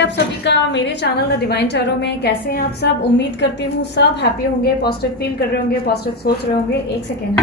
है आप सभी का मेरे चैनल द डिवाइन टैरो में। कैसे हैं आप सब? उम्मीद करती हूँ सब हैप्पी होंगे, पॉजिटिव फील कर रहे होंगे, पॉजिटिव सोच रहे होंगे। एक सेकेंड।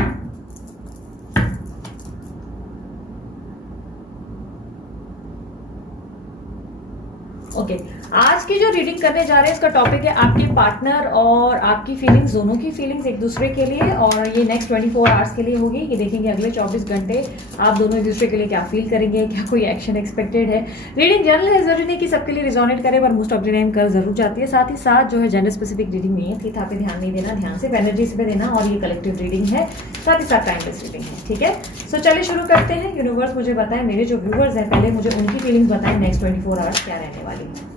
ओके, आज की जो रीडिंग करने जा रहे हैं इसका टॉपिक है आपके पार्टनर और आपकी फीलिंग्स, दोनों की फीलिंग्स एक दूसरे के लिए, और ये नेक्स्ट 24 आवर्स के लिए होगी। ये देखेंगे अगले 24 घंटे आप दोनों एक दूसरे के लिए क्या फील करेंगे, क्या कोई एक्शन एक्सपेक्टेड है। रीडिंग जनरल है, जरूरी नहीं कि सबके लिए रिजोनेट करे, पर मोस्ट ऑफ द टाइम कर जरूर जाती है। साथ ही साथ जो है जेंडर स्पेसिफिक रीडिंग नहीं है, थी था पे ध्यान नहीं देना, ध्यान सिर्फ एनर्जीज पे देना, और ये कलेक्टिव रीडिंग है, साथ ही साथ टाइमलेस रीडिंग है। ठीक है, सो चलिए शुरू करते हैं। यूनिवर्स मुझे बताएं, मेरे जो व्यूवर्स हैं पहले मुझे उनकी फीलिंग्स बताएं, नेक्स्ट 24 आवर्स क्या रहने वाली है।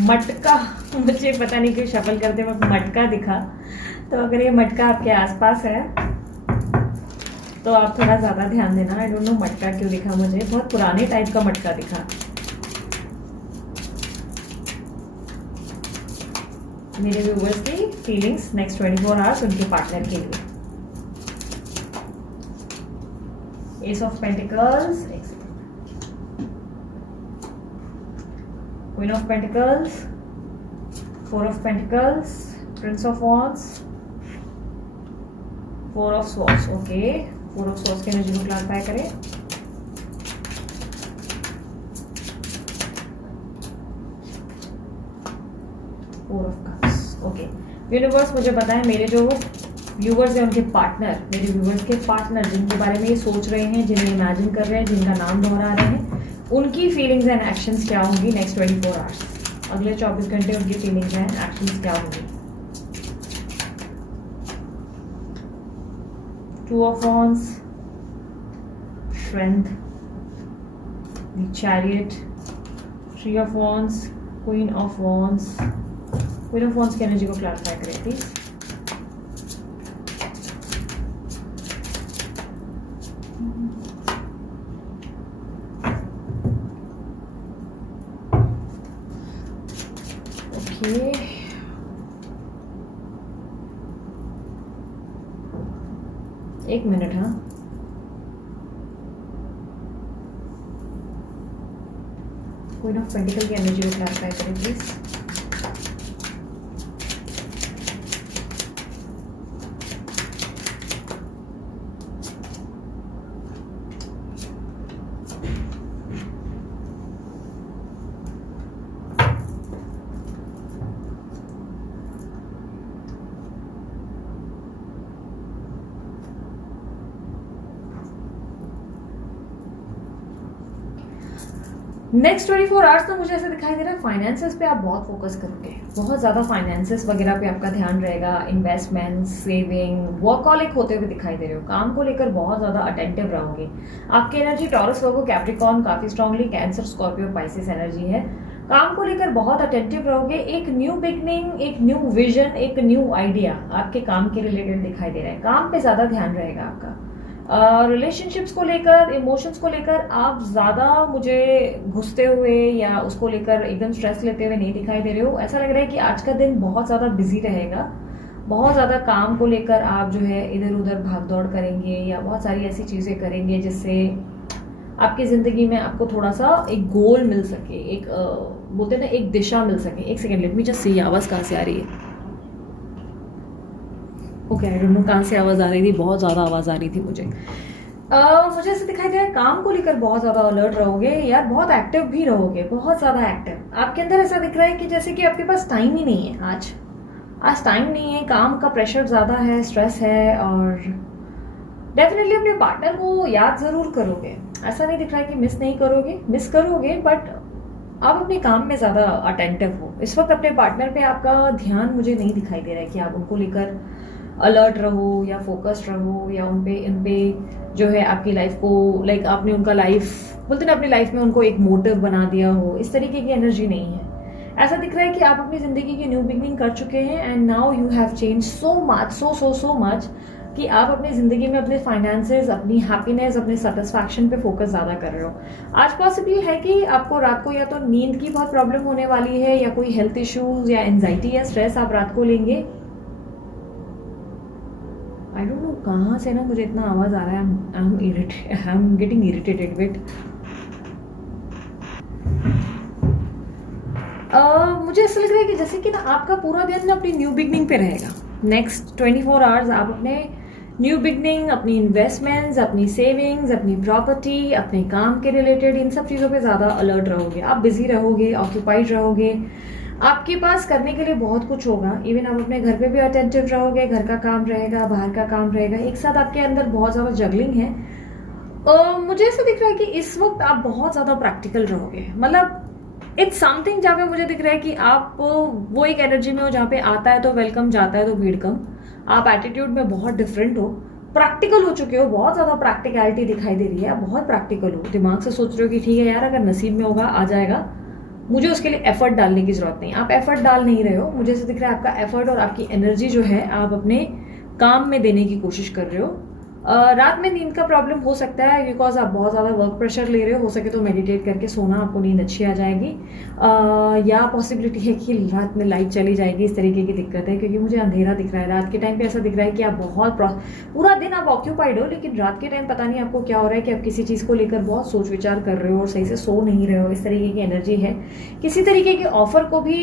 मटका, मुझे पता नहीं क्यों शफल करते वक्त मटका दिखा, तो अगर ये मटका आपके आसपास है तो आप थोड़ा ज्यादा ध्यान देना। आई डोंट नो मटका क्यों दिखा, मुझे बहुत पुराने टाइप का मटका दिखा। मेरे व्यूवर्स की फीलिंग्स नेक्स्ट 24 आवर्स उनके पार्टनर के लिए। S of pentacles, Queen of Pentacles, Four of Pentacles, Prince of Wands, Four of Swords. Okay, Four of Swords के एनर्जी को क्लैरिफाई करें। Four of Cups. Okay, universe मुझे पता है मेरे जो व्यूवर्स हैं उनके पार्टनर, मेरे व्यूवर्स के पार्टनर जिनके बारे में ये सोच रहे हैं, जिन्हें इमेजिन कर रहे हैं, जिनका नाम दोहरा रहे हैं, उनकी फीलिंग्स एंड एक्शंस क्या होंगी नेक्स्ट 24 आवर्स। अगले 24 घंटे उनकी फीलिंग्स एंड एक्शंस क्या होंगी। Two of wands, strength, the chariot, three of wands, queen of wands. Queen of wands की एनर्जी को क्लैरिफाई करें प्लीज। एक मिनट। हाँ, क्वीन ऑफ पेंटिकल की एनर्जी को क्लैरिफाई करें प्लीज। नेक्स्ट 24 आवर्स तो मुझे ऐसा दिखाई दे रहा है फाइनेंसेस पे आप बहुत फोकस करोगे, बहुत ज़्यादा फाइनेंसेस वगैरह पे आपका ध्यान रहेगा। इन्वेस्टमेंट, सेविंग, वर्कहॉलिक होते हुए दिखाई दे रहे हो। काम को लेकर बहुत ज़्यादा अटेंटिव रहोगे। आपकी एनर्जी टॉरस, वर्गो, कैप्रिकॉर्न काफ़ी strongly, cancer, Scorpio, Pisces energy है। काम को लेकर बहुत अटेंटिव रहोगे। एक न्यू बिगनिंग, एक न्यू विजन, एक न्यू आइडिया आपके काम के रिलेटेड दिखाई दे रहा है। काम पे ज़्यादा ध्यान रहेगा आपका। रिलेशनशिप्स को लेकर, इमोशंस को लेकर आप ज़्यादा मुझे घुसते हुए या उसको लेकर एकदम स्ट्रेस लेते हुए नहीं दिखाई दे रहे हो। ऐसा लग रहा है कि आज का दिन बहुत ज़्यादा बिजी रहेगा। बहुत ज़्यादा काम को लेकर आप जो है इधर उधर भाग दौड़ करेंगे या बहुत सारी ऐसी चीज़ें करेंगे जिससे आपकी ज़िंदगी में आपको थोड़ा सा एक गोल मिल सके, एक बोलते हैं ना, एक दिशा मिल सके। एक second, let me just see आवाज़ कहाँ से आ रही है। ओके, आई डोंट नो कहाँ से आवाज़ आ रही थी, बहुत ज़्यादा आवाज़ आ रही थी मुझे। मुझे ऐसे दिखाई दे रहा है काम को लेकर बहुत ज़्यादा अलर्ट रहोगे यार, बहुत एक्टिव भी रहोगे, बहुत ज़्यादा एक्टिव। आपके अंदर ऐसा दिख रहा है कि जैसे कि आपके पास टाइम ही नहीं है। आज टाइम नहीं है, काम का प्रेशर ज़्यादा है, स्ट्रेस है, और डेफिनेटली अपने पार्टनर को याद ज़रूर करोगे। ऐसा नहीं दिख रहा है कि मिस नहीं करोगे, मिस करोगे, बट आप अपने काम में ज़्यादा अटेंटिव हो इस वक्त। अपने पार्टनर पे आपका ध्यान मुझे नहीं दिखाई दे रहा है कि आप उनको लेकर अलर्ट रहो या फोकस्ड रहो या उन पे जो है आपकी लाइफ को, लाइक आपने उनका लाइफ, बोलते ना, अपनी लाइफ में उनको एक मोटिव बना दिया हो। इस तरीके की एनर्जी नहीं है। ऐसा दिख रहा है कि आप अपनी ज़िंदगी की न्यू बिगनिंग कर चुके हैं and now you have change so much, so much कि आप अपनी ज़िंदगी में अपने फाइनेंसेस, अपनी हैप्पीनेस, अपने सेटिस्फैक्शन पे फोकस ज़्यादा कर रहे हो। आज पॉसिबल है कि आपको रात को या तो नींद की बहुत प्रॉब्लम होने वाली है या कोई हेल्थ इश्यूज या एंजाइटी या स्ट्रेस आप रात को लेंगे। आई डोंट नो कहाँ से ना मुझे इतना आवाज़ आ रहा है, I am getting irritated with. मुझे ऐसा लग रहा है कि जैसे कि ना आपका पूरा दिन अपनी न्यू बिगनिंग पे रहेगा। नेक्स्ट 24 आवर्स आप अपने न्यू बिगनिंग, अपनी इन्वेस्टमेंट्स, अपनी सेविंग्स, अपनी प्रॉपर्टी, अपने काम के रिलेटेड इन सब चीज़ों पे ज़्यादा अलर्ट रहोगे। आप बिजी रहोगे, ऑक्यूपाइड रहोगे, आपके पास करने के लिए बहुत कुछ होगा। इवन आप अपने घर पे भी अटेंटिव रहोगे, घर का काम रहेगा, बाहर का काम रहेगा, एक साथ आपके अंदर बहुत ज़्यादा जगलिंग है। मुझे ऐसा दिख रहा है कि इस वक्त आप बहुत ज़्यादा प्रैक्टिकल रहोगे। मतलब इट्स समथिंग जहाँ पे मुझे दिख रहा है कि आप वो एक एनर्जी में हो जहाँ पे आता है तो वेलकम, जाता है तो भीड़ कम। आप एटीट्यूड में बहुत डिफरेंट हो, प्रैक्टिकल हो चुके हो, बहुत ज़्यादा प्रैक्टिकलिटी दिखाई दे रही है। आप बहुत प्रैक्टिकल हो, दिमाग से सोच रहे हो कि ठीक है यार, अगर नसीब में होगा आ जाएगा, मुझे उसके लिए एफर्ट डालने की जरूरत नहीं। आप एफर्ट डाल नहीं रहे हो, मुझे ऐसा दिख रहा है आपका एफर्ट और आपकी एनर्जी जो है आप अपने काम में देने की कोशिश कर रहे हो। रात में नींद का प्रॉब्लम हो सकता है बिकॉज आप बहुत ज़्यादा वर्क प्रेशर ले रहे हो सके तो मेडिटेट करके सोना, आपको नींद अच्छी आ जाएगी। या पॉसिबिलिटी है कि रात में लाइट चली जाएगी, इस तरीके की दिक्कत है क्योंकि मुझे अंधेरा दिख रहा है। रात के टाइम पे ऐसा दिख रहा है कि आप बहुत पूरा दिन आप ऑक्यूपाइड हो, लेकिन रात के टाइम पता नहीं आपको क्या हो रहा है कि आप किसी चीज़ को लेकर बहुत सोच विचार कर रहे हो और सही से सो नहीं रहे हो। इस तरीके की एनर्जी है। किसी तरीके के ऑफर को भी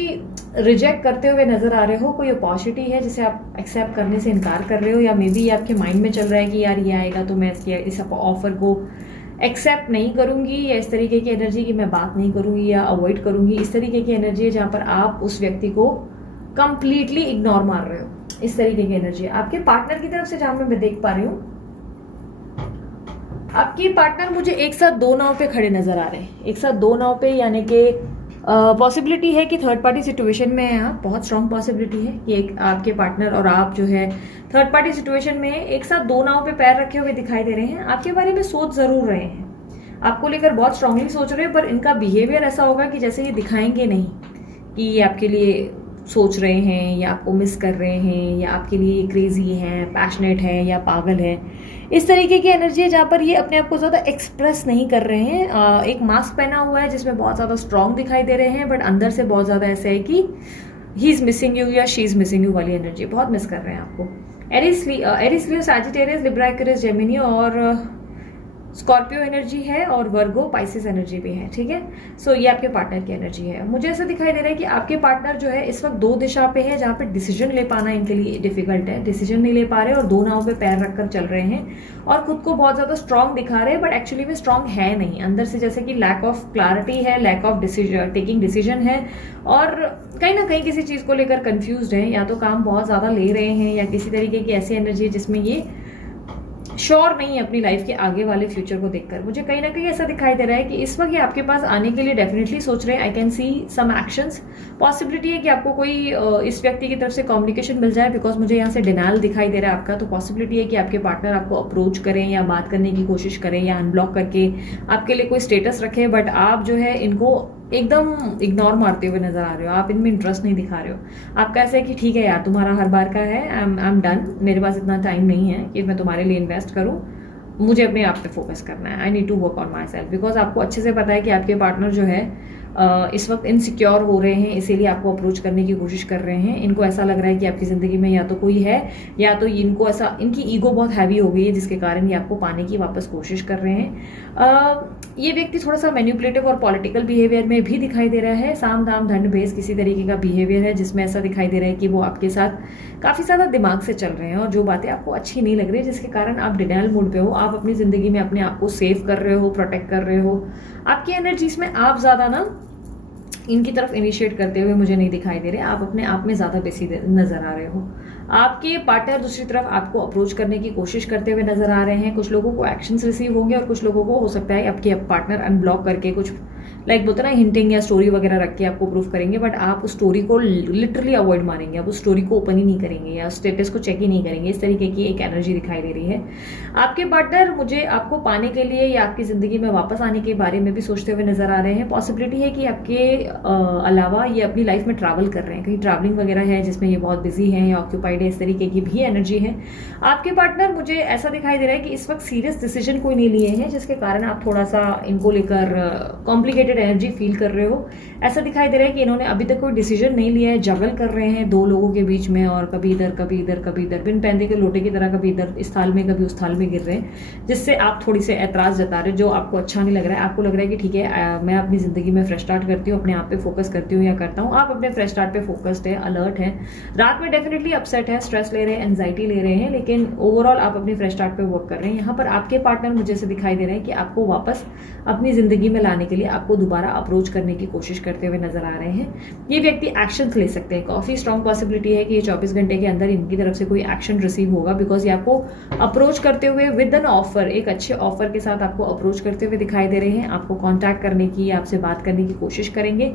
रिजेक्ट करते हुए नजर आ रहे हो। कोई अपॉर्चुनिटी है जिसे आप एक्सेप्ट करने से इनकार कर रहे हो, या मे बी आपके माइंड में चल रहा है कि यार ये आएगा तो मैं इस ऑफर को एक्सेप्ट नहीं करूंगी, या इस तरीके की एनर्जी की मैं बात नहीं करूंगी या अवॉइड करूंगी। इस तरीके की एनर्जी है जहां पर आप उस व्यक्ति को कंप्लीटली इग्नोर मार रहे हो। इस तरीके की एनर्जी है आपके पार्टनर की तरफ से, जहां मैं देख पा रही हूँ आपके पार्टनर मुझे एक साथ दो नाव पे खड़े नजर आ रहे हैं। एक साथ दो नाव पे, यानी कि पॉसिबिलिटी है कि थर्ड पार्टी सिचुएशन में है आप। बहुत स्ट्रांग पॉसिबिलिटी है कि एक आपके पार्टनर और आप जो है थर्ड पार्टी सिचुएशन में एक साथ दो नाव पे पैर रखे हुए दिखाई दे रहे हैं। आपके बारे में सोच जरूर रहे हैं, आपको लेकर बहुत स्ट्रांगली सोच रहे हैं, पर इनका बिहेवियर ऐसा होगा कि जैसे ये दिखाएंगे नहीं कि ये आपके लिए सोच रहे हैं या आपको मिस कर रहे हैं या आपके लिए क्रेजी हैं, पैशनेट है या पागल है। इस तरीके की एनर्जी है जहाँ पर ये अपने आप को ज़्यादा एक्सप्रेस नहीं कर रहे हैं। एक मास्क पहना हुआ है जिसमें बहुत ज़्यादा स्ट्रांग दिखाई दे रहे हैं, बट अंदर से बहुत ज़्यादा ऐसा है कि ही इज़ मिसिंग यू या शी इज़ मिसिंग यू वाली एनर्जी बहुत मिस कर रहे हैं आपको। Aries Leo, Sagittarius, Libra, Aquarius, Gemini और स्कॉर्पियो एनर्जी है, और वर्गो, पाइसिस एनर्जी भी है। ठीक है, सो ये आपके पार्टनर की एनर्जी है। मुझे ऐसा दिखाई दे रहा है कि आपके पार्टनर जो है इस वक्त दो दिशा पे है जहाँ पे डिसीजन ले पाना इनके लिए डिफिकल्ट है। डिसीजन नहीं ले पा रहे और दो नाव पे पैर रखकर चल रहे हैं और खुद को बहुत ज्यादा स्ट्रांग दिखा रहे हैं, बट एक्चुअली में स्ट्रांग है नहीं। अंदर से जैसे कि लैक ऑफ क्लैरिटी है, लैक ऑफ टेकिंग डिसीजन है, और कहीं ना कहीं किसी चीज को लेकर कंफ्यूज्ड है। या तो काम बहुत ज्यादा ले रहे हैं या किसी तरीके की ऐसी एनर्जी है जिसमें ये श्योर नहीं है अपनी लाइफ के आगे वाले फ्यूचर को देखकर। मुझे कहीं ना कहीं ऐसा दिखाई दे रहा है कि इस वक्त ये आपके पास आने के लिए डेफिनेटली सोच रहे हैं। I can see some actions. Possibility है कि आपको कोई इस व्यक्ति की तरफ से कम्युनिकेशन मिल जाए, बिकॉज मुझे यहाँ से डिनायल दिखाई दे रहा है आपका। तो पॉसिबिलिटी है कि आपके पार्टनर आपको अप्रोच करें या बात करने की कोशिश करें या अनब्लॉक करके आपके लिए कोई स्टेटस रखें, बट आप जो है इनको एकदम इग्नोर मारते हुए नजर आ रहे हो। आप इनमें इंटरेस्ट नहीं दिखा रहे हो। आपका ऐसा है कि ठीक है यार, तुम्हारा हर बार का है, आई एम डन, मेरे पास इतना टाइम नहीं है कि मैं तुम्हारे लिए इन्वेस्ट करूं, मुझे अपने आप पे फोकस करना है। I need to work on myself. Because आपको अच्छे से पता है कि आपके पार्टनर जो है इस वक्त इनसिक्योर हो रहे हैं, इसीलिए आपको अप्रोच करने की कोशिश कर रहे हैं। इनको ऐसा लग रहा है कि आपकी जिंदगी में या तो कोई है, या तो इनको ऐसा, इनकी ईगो बहुत हैवी हो गई है जिसके कारण ये आपको पाने की वापस कोशिश कर रहे हैं। ये व्यक्ति थोड़ा सा मैनिपुलेटिव और पॉलिटिकल बिहेवियर में भी दिखाई दे रहा है। साम दाम दंड भेद किसी तरीके का बिहेवियर है जिसमें ऐसा दिखाई दे रहा है कि वो आपके साथ काफी ज्यादा दिमाग से चल रहे हैं और जो बातें आपको अच्छी नहीं लग रही, जिसके कारण आप डिनायल मूड पे हो। आप अपनी जिंदगी में अपने आप को सेव कर रहे हो, प्रोटेक्ट कर रहे हो। आपकी एनर्जीज में आप ज्यादा ना इनकी तरफ इनिशिएट करते हुए मुझे नहीं दिखाई दे रहे। आप अपने आप में ज्यादा बिजी नजर आ रहे हो। आपके पार्टनर दूसरी तरफ आपको अप्रोच करने की कोशिश करते हुए नजर आ रहे हैं। कुछ लोगों को एक्शंस रिसीव होंगे और कुछ लोगों को हो सकता है आपके पार्टनर अनब्लॉक करके कुछ लाइक बोलते ना हिंटिंग या स्टोरी वगैरह रख के आपको प्रूफ करेंगे, बट आप उस स्टोरी को लिटरली अवॉइड मारेंगे। आप उस स्टोरी को ओपन ही नहीं करेंगे या स्टेटस को चेक ही नहीं करेंगे। इस तरीके की एक एनर्जी दिखाई दे रही है। आपके पार्टनर मुझे आपको पाने के लिए या आपकी जिंदगी में वापस आने के बारे में भी सोचते हुए नजर आ रहे हैं। पॉसिबिलिटी है कि आपके अलावा ये अपनी लाइफ में ट्रैवल कर रहे हैं, कहीं ट्रैवलिंग वगैरह है जिसमें ये बहुत बिजी है या ऑक्यूपाइड है। इस तरीके की भी एनर्जी है। आपके पार्टनर मुझे ऐसा दिखाई दे रहा है कि इस वक्त सीरियस डिसीजन कोई नहीं लिए हैं, जिसके कारण आप थोड़ा सा इनको लेकर कॉम्प्लिकेटेड एक्साइटेड एनर्जी फील कर रहे हो। ऐसा दिखाई दे रहा है कि इन्होंने अभी तक कोई डिसीजन नहीं लिया है, जगल कर रहे हैं दो लोगों के बीच में, और कभी इधर कभी इधर कभी इधर, बिन पैंदे के लोटे की तरह कभी इधर इस थाल में कभी उस थाल में गिर रहे हैं, जिससे आप थोड़ी से ऐतराज जता रहे हो, जो आपको अच्छा नहीं लग रहा है। आपको लग रहा है कि ठीक है मैं अपनी जिंदगी में फ्रेश स्टार्ट करती हूँ, अपने आप पे फोकस करती हूँ या करता हूँ। आप अपने फ्रेश स्टार्ट पे फोकस्ड है, अलर्ट है, रात में डेफिनेटली अपसेट है, स्ट्रेस ले रहे हैं, एंजाइटी ले रहे हैं, लेकिन ओवरऑल आप अपनी फ्रेश स्टार्ट पे वर्क कर रहे हैं। यहाँ पर आपके पार्टनर मुझे से दिखाई दे रहे हैं कि आपको वापस अपनी जिंदगी में लाने के लिए आपको दोबारा अप्रोच करने की कोशिश करते हुए नजर आ रहे हैं। ये व्यक्ति एक्शन ले सकते हैं, काफी स्ट्रॉन्ग पॉसिबिलिटी है कि ये 24 घंटे के अंदर इनकी तरफ से कोई एक्शन रिसीव होगा, बिकॉज ये आपको अप्रोच करते हुए विद एन ऑफर, एक अच्छे ऑफर के साथ आपको अप्रोच करते हुए दिखाई दे रहे हैं। आपको कॉन्टैक्ट करने की, आपसे बात करने की कोशिश करेंगे,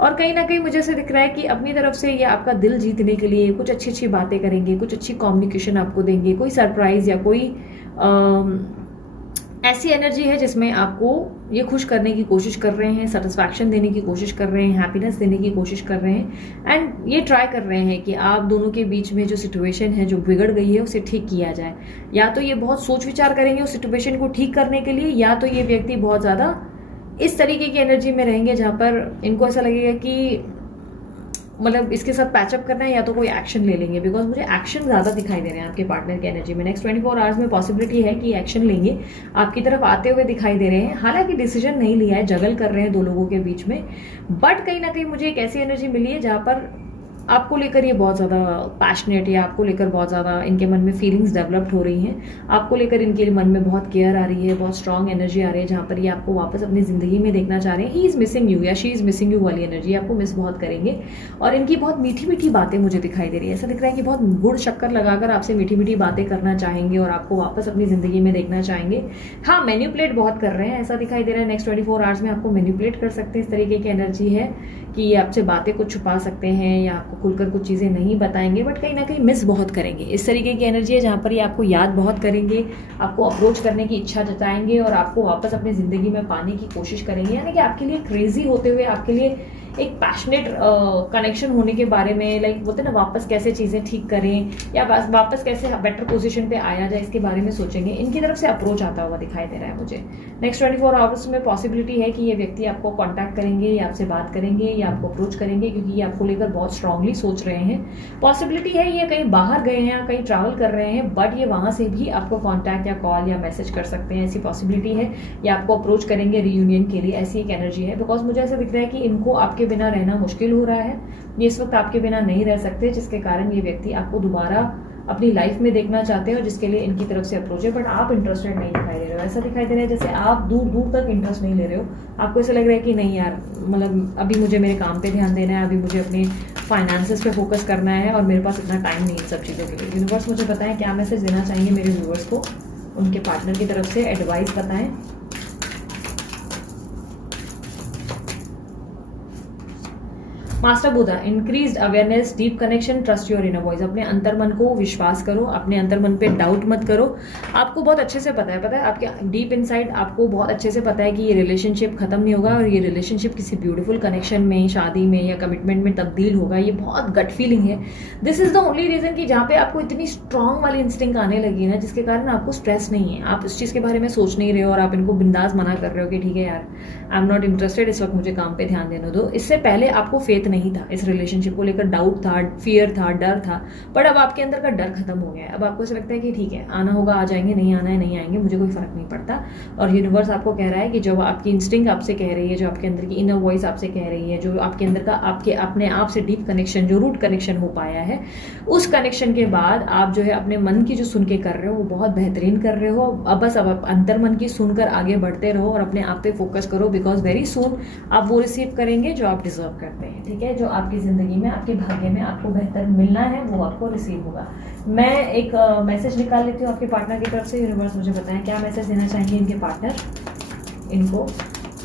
और कहीं ना कहीं मुझे से दिख रहा है कि अपनी तरफ से ये आपका दिल जीतने के लिए कुछ अच्छी अच्छी बातें करेंगे, कुछ अच्छी कम्युनिकेशन आपको देंगे, कोई सरप्राइज या कोई ऐसी एनर्जी है जिसमें आपको ये खुश करने की कोशिश कर रहे हैं, सेटिस्फैक्शन देने की कोशिश कर रहे हैं, हैप्पीनेस देने की कोशिश कर रहे हैं, एंड ये ट्राई कर रहे हैं कि आप दोनों के बीच में जो सिचुएशन है, जो बिगड़ गई है, उसे ठीक किया जाए। या तो ये बहुत सोच विचार करेंगे उस सिचुएशन को ठीक करने के लिए, या तो ये व्यक्ति बहुत ज़्यादा इस तरीके की एनर्जी में रहेंगे जहाँ पर इनको ऐसा लगेगा कि मतलब इसके साथ पैचअप करना है, या तो कोई एक्शन ले लेंगे, बिकॉज मुझे एक्शन ज़्यादा दिखाई दे रहे हैं आपके पार्टनर की एनर्जी में। नेक्स्ट 24 आवर्स में पॉसिबिलिटी है कि एक्शन लेंगे, आपकी तरफ आते हुए दिखाई दे रहे हैं। हालांकि डिसीजन नहीं लिया है, जगल कर रहे हैं दो लोगों के बीच में, बट कहीं ना कहीं मुझे एक ऐसी एनर्जी मिली है जहाँ पर आपको लेकर ये बहुत ज़्यादा पैशनेट, या आपको लेकर बहुत ज़्यादा इनके मन में फीलिंग्स डेवलप्ड हो रही हैं, आपको लेकर इनके मन में बहुत केयर आ रही है, बहुत स्ट्रांग एनर्जी आ रही है, जहाँ पर ये आपको वापस अपनी ज़िंदगी में देखना चाह रहे हैं। ही इज़ मिसिंग यू या शी इज़ मिसिंग यू वाली एनर्जी आपको मिस बहुत करेंगे, और इनकी बहुत मीठी मीठी बातें मुझे दिखाई दे रही है। ऐसा दिख रहा है कि बहुत गुड़ शक्कर लगाकर आपसे मीठी मीठी बातें करना चाहेंगे और आपको वापस अपनी ज़िंदगी में देखना चाहेंगे। हाँ, मैन्युपुलेट बहुत कर रहे हैं, ऐसा दिखाई दे रहा है। नेक्स्ट 24 आवर्स में आपको मैन्युपुलेट कर सकते हैं, इस तरीके की एनर्जी है कि ये आपसे बातें कुछ छुपा सकते हैं या आपको खुलकर कुछ चीज़ें नहीं बताएंगे, बट कहीं ना कहीं मिस बहुत करेंगे। इस तरीके की एनर्जी है जहाँ पर ये आपको याद बहुत करेंगे, आपको अप्रोच करने की इच्छा जताएंगे और आपको वापस अपनी ज़िंदगी में पाने की कोशिश करेंगे। यानी कि आपके लिए क्रेजी होते हुए, आपके लिए एक पैशनेट कनेक्शन होने के बारे में, लाइक बोलते ना, वापस कैसे चीज़ें ठीक करें या वापस कैसे बेटर पोजीशन पे आया जाए, इसके बारे में सोचेंगे। इनकी तरफ से अप्रोच आता हुआ दिखाई दे रहा है मुझे। नेक्स्ट 24 आवर्स में पॉसिबिलिटी है कि ये व्यक्ति आपको कॉन्टैक्ट करेंगे या आपसे बात करेंगे या आपको अप्रोच करेंगे, क्योंकि ये आपको लेकर बहुत स्ट्रांगली सोच रहे हैं। पॉसिबिलिटी है ये कहीं बाहर गए हैं या कहीं ट्रैवल कर रहे हैं, बट ये वहाँ से भी आपको कॉन्टैक्ट या कॉल या मैसेज कर सकते हैं, ऐसी पॉसिबिलिटी है। या आपको अप्रोच करेंगे रीयूनियन के लिए, ऐसी एक एनर्जी है। बिकॉज मुझे ऐसा दिख रहा है कि इनको आपके बिना रहना मुश्किल हो रहा है, ये इस वक्त आपके बिना नहीं रह सकते, जिसके कारण ये व्यक्ति आपको दोबारा अपनी लाइफ में देखना चाहते हैं और जिसके लिए इनकी तरफ से अप्रोच है, बट आप इंटरेस्टेड नहीं दिखाई दे रहे हो। ऐसा दिखाई दे रहा है जैसे आप दूर दूर तक इंटरेस्ट नहीं ले रहे हो। आपको ऐसा लग रहा है कि नहीं यार, मतलब अभी मुझे मेरे काम पे ध्यान देना है, अभी मुझे अपने फाइनेंसेस पे फोकस करना है और मेरे पास इतना टाइम नहीं है सब चीज़ों के लिए। यूनिवर्स मुझे बताएं क्या मैसेज देना चाहेंगे मेरे व्यूअर्स को, उनके पार्टनर की तरफ से एडवाइस बताएं। Master Buddha, increased awareness, deep connection, trust your inner voice. अपने अंतर्मन को विश्वास करो, अपने अंतर्मन पे डाउट मत करो। आपको बहुत अच्छे से पता है आपके डीप इनसाइड आपको बहुत अच्छे से पता है कि ये रिलेशनशिप खत्म नहीं होगा और ये रिलेशनशिप किसी ब्यूटीफुल कनेक्शन में, शादी में या कमिटमेंट में तब्दील होगा। ये बहुत गट फीलिंग है। This is the only reason कि जहाँ पे आपको इतनी स्ट्रांग वाली इंस्टिंक्ट आने लगी ना, जिसके कारण आपको स्ट्रेस नहीं है, आप इस चीज़ के बारे में सोच नहीं रहे हो और आप इनको बिंदास मना कर रहे हो कि ठीक है यार, आई एम नॉट इंटरेस्टेड, इस वक्त मुझे काम पे ध्यान देने दो। इससे पहले आपको फेथ नहीं था, इस रिलेशनशिप को लेकर डाउट था, फियर था, डर था, बट अब आपके अंदर का डर खत्म हो गया है। अब आपको ऐसा लगता है कि ठीक है, आना होगा आ जाएंगे, नहीं आना है नहीं आएंगे, मुझे कोई फर्क नहीं पड़ता। और यूनिवर्स आपको कह रहा है कि जब आपकी इंस्टिंक्ट आपसे कह रही है, जो आपके अंदर की इनर वॉइस आपसे कह रही है, जो आपके अंदर का आपके अपने आप से डीप कनेक्शन, जो रूट कनेक्शन हो पाया है, उस कनेक्शन के बाद आप जो है अपने मन की जो सुन के कर रहे हो वो बहुत बेहतरीन कर रहे हो। अब बस अब अंतर मन की सुनकर आगे बढ़ते रहो और अपने आप पे फोकस करो, बिकॉज वेरी सून आप वो रिसीव करेंगे जो आप डिजर्व करते हैं। ठीक है, जो आपकी जिंदगी में, आपके भाग्य में आपको बेहतर मिलना है वो आपको रिसीव होगा। मैं एक मैसेज निकाल लेती हूँ आपके पार्टनर की तरफ से। यूनिवर्स मुझे बताएं क्या मैसेज देना चाहेंगे इनके पार्टनर, इनको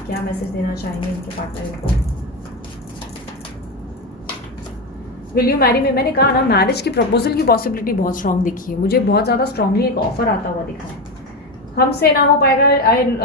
क्या मैसेज देना चाहेंगे इनके पार्टनर इनको। विल यू मैरी मी, मैंने कहा ना, मैरिज की प्रपोजल की पॉसिबिलिटी बहुत स्ट्रांग दिखी है मुझे, बहुत ज़्यादा स्ट्रांगली एक ऑफर आता हुआ दिखा है। हमसे ना हो पाएगा,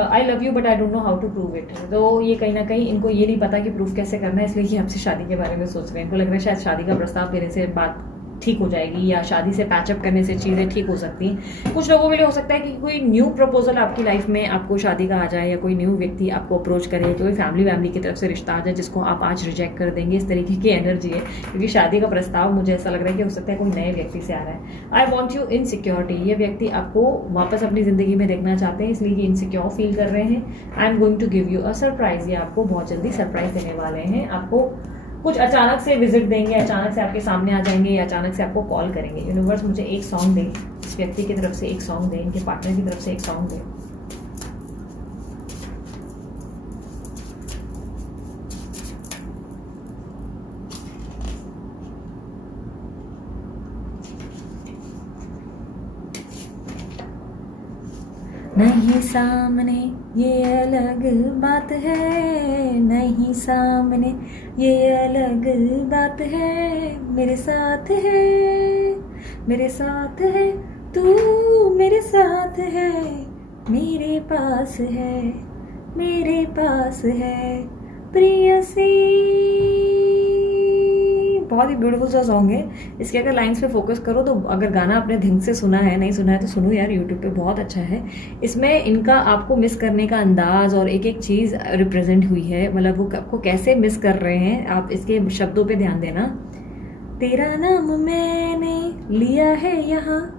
I love you but I don't know how to prove it. तो ये कहीं ना कहीं इनको ये नहीं पता कि प्रूव कैसे करना है, इसलिए कि हमसे शादी के बारे में सोच रहे हैं। इनको लग रहा है शायद शादी का प्रस्ताव देने से बात ठीक हो जाएगी, या शादी से पैचअप करने से चीज़ें ठीक हो सकती हैं। कुछ लोगों के लिए हो सकता है कि कोई न्यू प्रपोजल आपकी लाइफ में आपको शादी का आ जाए, या कोई न्यू व्यक्ति आपको अप्रोच करे, तो कोई फैमिली की तरफ से रिश्ता आ जाए जिसको आप आज रिजेक्ट कर देंगे। इस तरीके की एनर्जी है, क्योंकि शादी का प्रस्ताव मुझे ऐसा लग रहा है कि हो सकता है कोई नए व्यक्ति से आ रहा है। आई वॉन्ट यू इनसिक्योरिटी, ये व्यक्ति आपको वापस अपनी ज़िंदगी में देखना चाहते हैं, इसलिए ये इनसिक्योर फील कर रहे हैं। I am going to give you a surprise, ये आपको बहुत जल्दी सरप्राइज देने वाले हैं। आपको कुछ अचानक से विजिट देंगे, अचानक से आपके सामने आ जाएंगे, या अचानक से आपको कॉल करेंगे। यूनिवर्स मुझे एक सॉन्ग दे, इस व्यक्ति की तरफ से एक सॉन्ग दे, इनके पार्टनर की तरफ से एक सॉन्ग दे। नहीं सामने ये अलग बात है, नहीं सामने ये अलग बात है, मेरे साथ है, मेरे साथ है, तू मेरे साथ है, मेरे पास है, मेरे पास है प्रियसी। बहुत ही ब्यूटीफुल सा सॉन्ग है। इसके अगर लाइंस पे फोकस करो तो, अगर गाना आपने ढंग से सुना है, नहीं सुना है तो सुनो यार, यूट्यूब पे बहुत अच्छा है। इसमें इनका आपको मिस करने का अंदाज और एक एक चीज़ रिप्रेजेंट हुई है, मतलब वो आपको कैसे मिस कर रहे हैं, आप इसके शब्दों पे ध्यान देना। तेरा नाम मैंने लिया है यहाँ,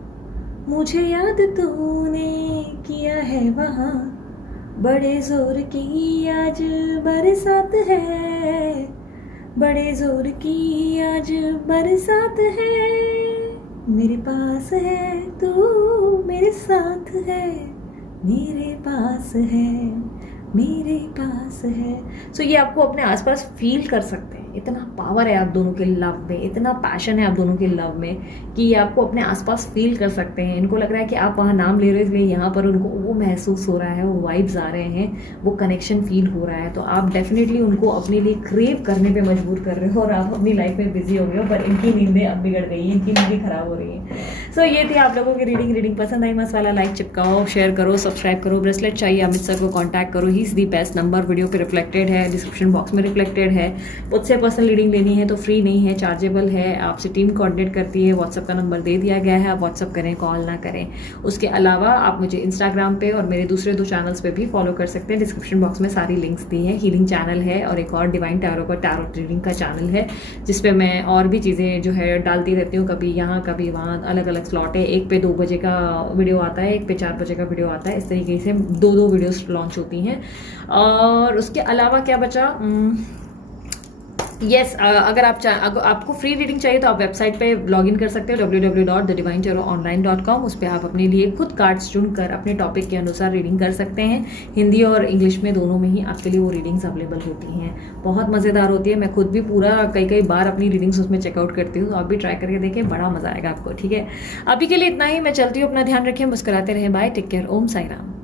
मुझे याद तूने किया है वहाँ, बड़े जोर की आज बरसात है, बड़े जोर की आज बरसात है, मेरे पास है तू मेरे साथ है, मेरे पास है, मेरे पास है। सो ये आपको अपने आसपास फील कर सकते हैं। इतना पावर है आप दोनों के लव में, इतना पैशन है आप दोनों के लव में कि ये आपको अपने आसपास फील कर सकते हैं। इनको लग रहा है कि आप वहाँ नाम ले रहे हो, इसलिए यहाँ पर उनको वो महसूस हो रहा है, वो वाइब्स आ रहे हैं, वो कनेक्शन फील हो रहा है। तो आप डेफिनेटली उनको अपने लिए क्रेव करने पे मजबूर कर रहे हो, और आप अपनी लाइफ में बिजी हो गए हो, पर इनकी नींदें अब बिगड़ गई हैं, इनकी नींदें खराब हो रही हैं। सो ये थी आप लोगों की रीडिंग पसंद आई मस्त वाला लाइक चिपकाओ, शेयर करो, सब्सक्राइब करो। ब्रेसलेट चाहिए अमित सर को कॉन्टैक्ट करो, he is the best. Number video पे रिफ्लेक्टेड है, डिस्क्रिप्शन बॉक्स में रिफ्लेक्टेड है। मुझसे पर्सनल रीडिंग लेनी है तो फ्री नहीं है, चार्जेबल है। आपसे टीम कोऑर्डिनेट करती है, व्हाट्सअप का नंबर दे दिया गया है, आप व्हाट्सअप करें, कॉल ना करें। उसके अलावा आप मुझे इंस्टाग्राम पे और मेरे दूसरे 2 चैनल्स पे भी फॉलो कर सकते हैं। डिस्क्रिप्शन बॉक्स में सारी लिंक्स दी हैं। हीलिंग चैनल है और एक और डिवाइन टैरो का टैरो रीडिंग का चैनल है, जिसपे मैं और भी चीज़ें जो है डालती रहती हूँ, कभी यहाँ कभी वहाँ, अलग अलग स्लॉट है। एक पे 2 बजे का वीडियो आता है, एक पे 4 बजे का वीडियो आता है। इस तरीके से 2 वीडियोस लॉन्च होती हैं। और उसके अलावा क्या बचा, यस अगर आपको फ्री रीडिंग चाहिए तो आप वेबसाइट पे लॉगिन कर सकते हो www.thedivinetarot.online.com। उस पर आप अपने लिए खुद कार्ड्स चुनकर अपने टॉपिक के अनुसार रीडिंग कर सकते हैं। हिंदी और इंग्लिश में दोनों में ही आपके लिए वो रीडिंग्स अवेलेबल होती हैं। बहुत मज़ेदार होती है। मैं खुद भी पूरा कई बार अपनी रीडिंग्स उसमें चेकआउट करती हूँ, तो आप भी ट्राई करके देखें, बड़ा मज़ा आएगा आपको। ठीक है, अभी के लिए इतना ही। मैं चलती हूँ, अपना ध्यान रखें, मुस्कुराते रहें, बाय, टेक केयर, ओम साई राम।